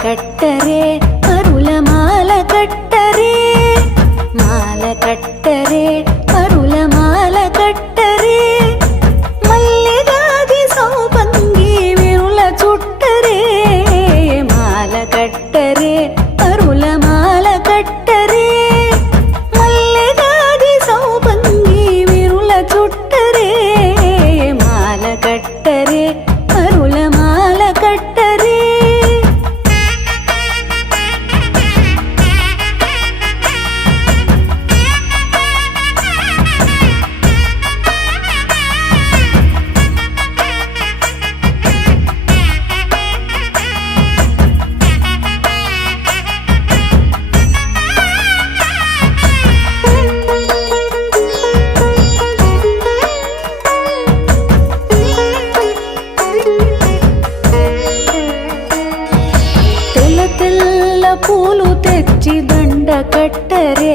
ಕಟ್ಟರೆ ಅರುಳ ಮಾಲ ಕಟ್ಟರೆ ಮಾಲ ಕಟ್ಟರೆ ಅರುಳ ಮಾಲ ಕಟ್ಟರೆ ಮಲ್ಲಿಗಾದಿ ಸೌಪಂಗಿ ವಿರುಳ ಚುಟ್ಟರೆ ಮಾಲ ಕಟ್ಟರೆ ಅರುಳ ಮಾಲ ಕಟ್ಟರೆ ಮಲ್ಲಿಗಾದಿ ಸೌಪಂಗಿ ವಿರುಳ ಚುಟ್ಟರೆ ಮಾಲ ಕಟ್ಟರೆ ಅರುಳ ಮಾಲ ಕಟ್ಟರೆ పూలు తెచ్చి దండ కట్టరే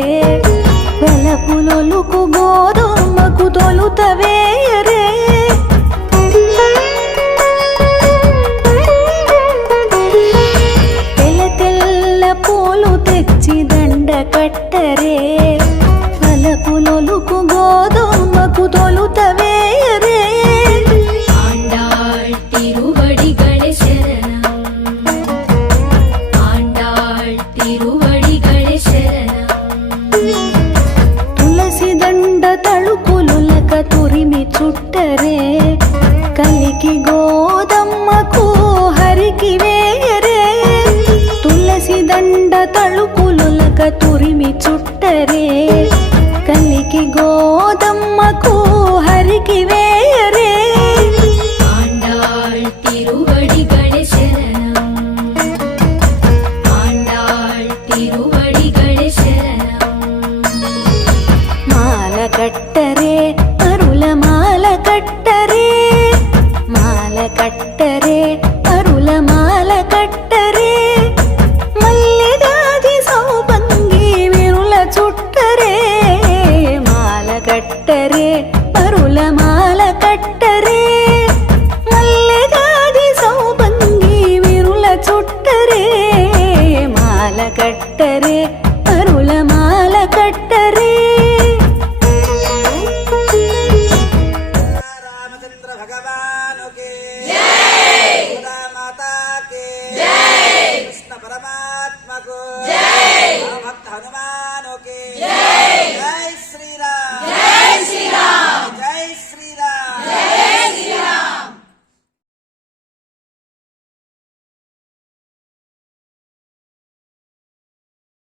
వెలపులొలుకు గోధుమకు తొలుతవేయరే తెల్ల తెల్ల పూలు తెచ్చి దండ కట్టరే వెలపులొలుకు గోధుమకు తొలుతవేయరే ఆండాళ్ తిరువడిగళే శరణం తిరువడిగళే శరణం తులసి దండ తళుకులులక తురిమి చుట్టరే కలికి గోదమ్మకు హరికి వేయరే తులసి దండ తళుకులులక తురిమి చుట్టరే కలి